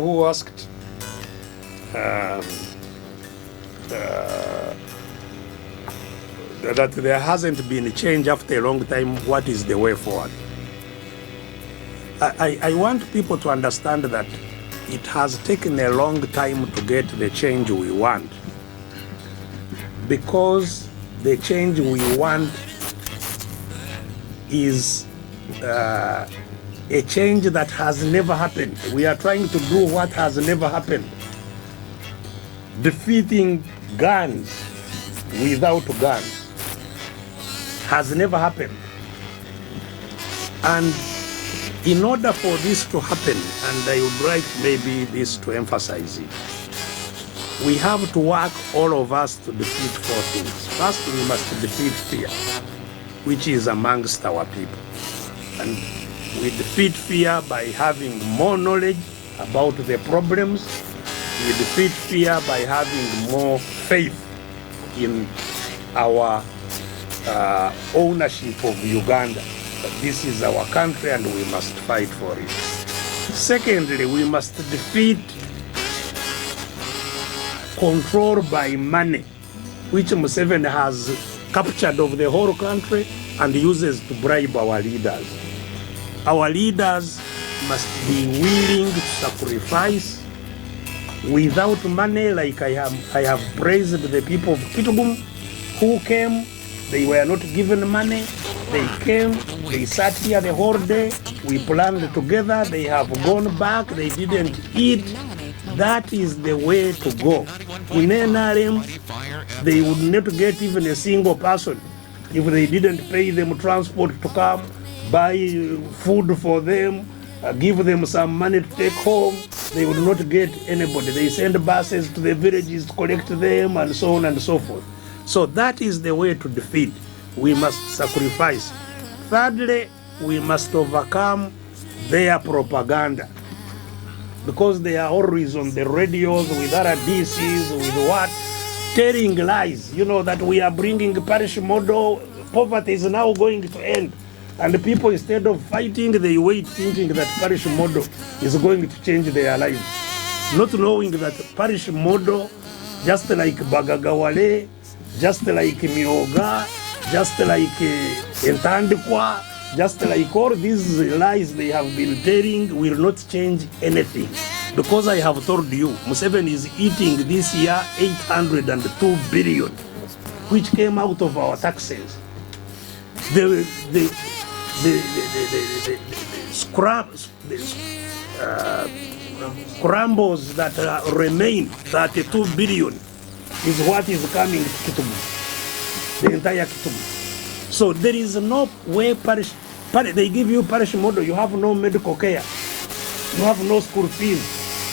Who asked that there hasn't been a change after a long time, what is the way forward? I want people to understand that it has taken a long time to get the change we want, because the change we want is a change that has never happened. We are trying to do what has never happened. Defeating guns without guns has never happened. And in order for this to happen, and I would like maybe this to emphasize it, we have to work, all of us, to defeat four things. First, we must defeat fear, which is amongst our people. And we defeat fear by having more knowledge about the problems. We defeat fear by having more faith in our ownership of Uganda. This is our country and we must fight for it. Secondly, we must defeat control by money, which Museveni has captured of the whole country and uses to bribe our leaders. Our leaders must be willing to sacrifice without money, like I have praised the people of Kitgum who came. They were not given money. They came, they sat here the whole day. We planned together. They have gone back. They didn't eat. That is the way to go. In NRM, they would not get even a single person if they didn't pay them transport to come, buy food for them, give them some money to take home. They would not get anybody. They send buses to the villages to collect them and so on and so forth. So that is the way to defeat. We must sacrifice. Thirdly, we must overcome their propaganda, because they are always on the radios with RDCs, with what? Telling lies. You know that we are bringing parish model, poverty is now going to end. And the people, instead of fighting, they wait thinking that parish model is going to change their lives. Not knowing that parish model, just like Bagagawale, just like Mioga, just like Entandikwa, just like all these lies they have been telling, will not change anything. Because I have told you, Museveni is eating this year 802 billion, which came out of our taxes. The scrambles that remain, 32 billion, is what is coming to Kitubu, the entire Kitubu. So there is no way they give you parish model, you have no medical care, you have no school fees.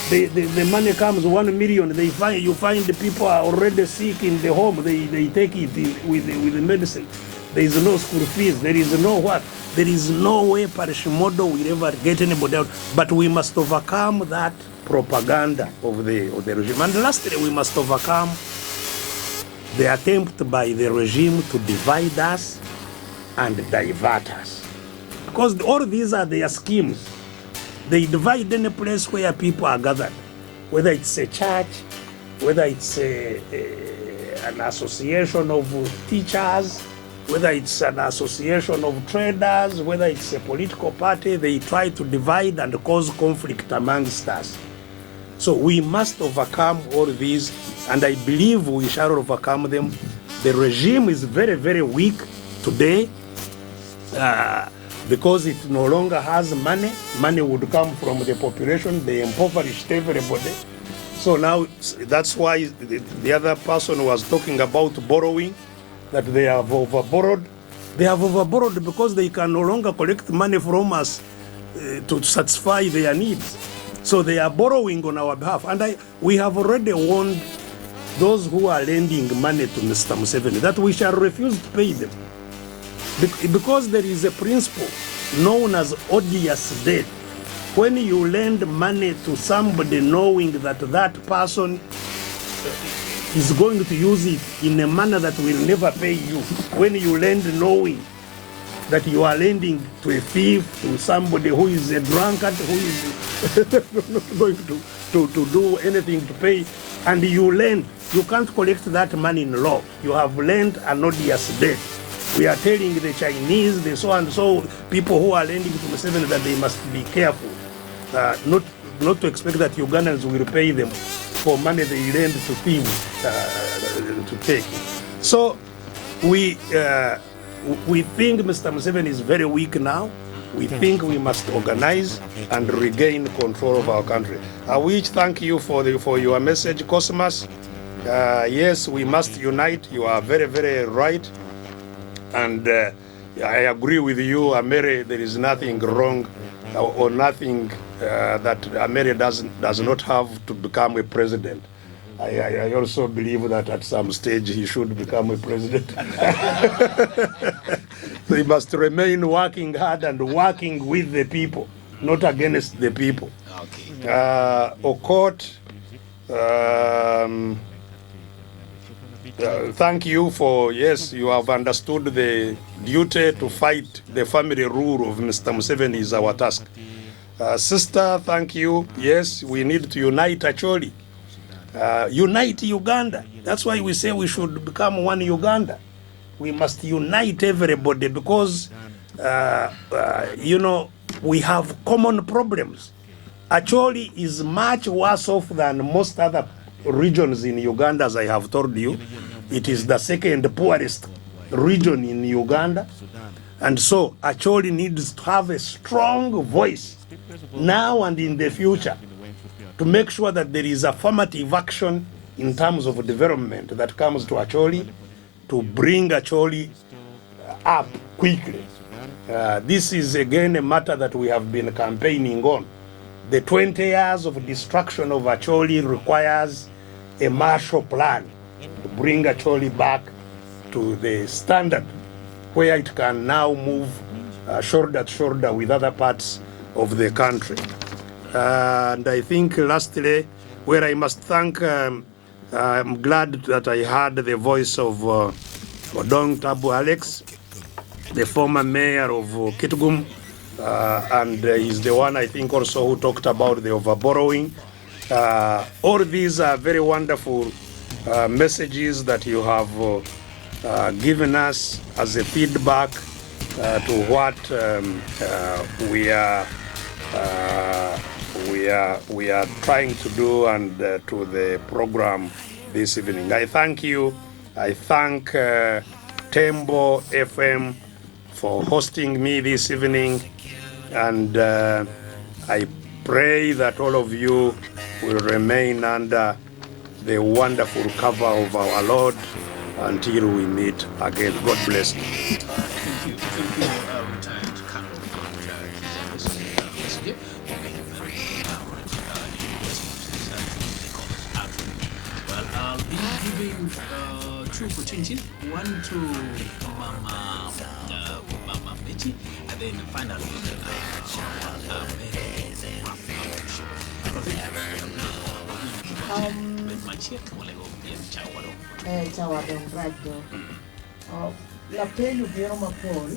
The money comes 1 million, you find the people are already sick in the home, they take it with the medicine. There is no school fees, there is no what? There is no way parish model will ever get anybody out. But we must overcome that propaganda of the regime. And lastly, we must overcome the attempt by the regime to divide us and divert us. Because all these are their schemes. They divide any place where people are gathered, whether it's a church, whether it's an association of teachers, whether it's an association of traders, whether it's a political party. They try to divide and cause conflict amongst us. So we must overcome all these, and I believe we shall overcome them. The regime is very, very weak today because it no longer has money. Money would come from the population. They impoverished everybody. So now that's why the other person was talking about borrowing, that they have overborrowed. They have overborrowed because they can no longer collect money from us to satisfy their needs. So they are borrowing on our behalf. And we have already warned those who are lending money to Mr. Museveni that we shall refuse to pay them. Because there is a principle known as odious debt. When you lend money to somebody knowing that that person is going to use it in a manner that will never pay you, when you lend knowing that you are lending to a thief, to somebody who is a drunkard, who is not going to do anything to pay, and you lend. You can't collect that money in law. You have lent an odious debt. We are telling the Chinese, the so and so people who are lending to Museveni that they must be careful, not to expect that Ugandans will pay them for money they lend to thieves to take. So we think Mr. Museveni is very weak now. We think we must organize and regain control of our country. I wish thank you for your message, Cosmas. Yes, we must unite. You are very, very right. And I agree with you, Amere, there is nothing wrong or nothing that Amere does not have to become a president. I also believe that at some stage he should become a president. So he must remain working hard and working with the people, not against the people. Okay. Okot, thank you for, yes, you have understood the duty to fight the family rule of Mr. Museveni is our task. Sister, thank you. Yes, we need to unite Acholi. Unite Uganda. That's why we say we should become one Uganda. We must unite everybody because, you know, we have common problems. Acholi is much worse off than most other regions in Uganda, as I have told you. It is the second poorest region in Uganda. And so Acholi needs to have a strong voice now and in the future to make sure that there is affirmative action in terms of development that comes to Acholi to bring Acholi up quickly. This is again a matter that we have been campaigning on. The 20 years of destruction of Acholi requires a Marshall Plan to bring Acholi back to the standard where it can now move shoulder to shoulder with other parts of the country. And I think lastly, where I must thank, I'm glad that I heard the voice of Odong Tabu Alex, the former mayor of Kitgum, and he's the one I think also who talked about the overborrowing. All these are very wonderful messages that you have given us as a feedback to what we are trying to do and to the program this evening. I thank you. I thank Tembo FM for hosting me this evening, and I pray that all of you will remain under the wonderful cover of our Lord until we meet again. God bless you. Well, I'll be giving two opportunities, one to Mama Betty, and then finally Chawadong Radio. La pelu bioma pol.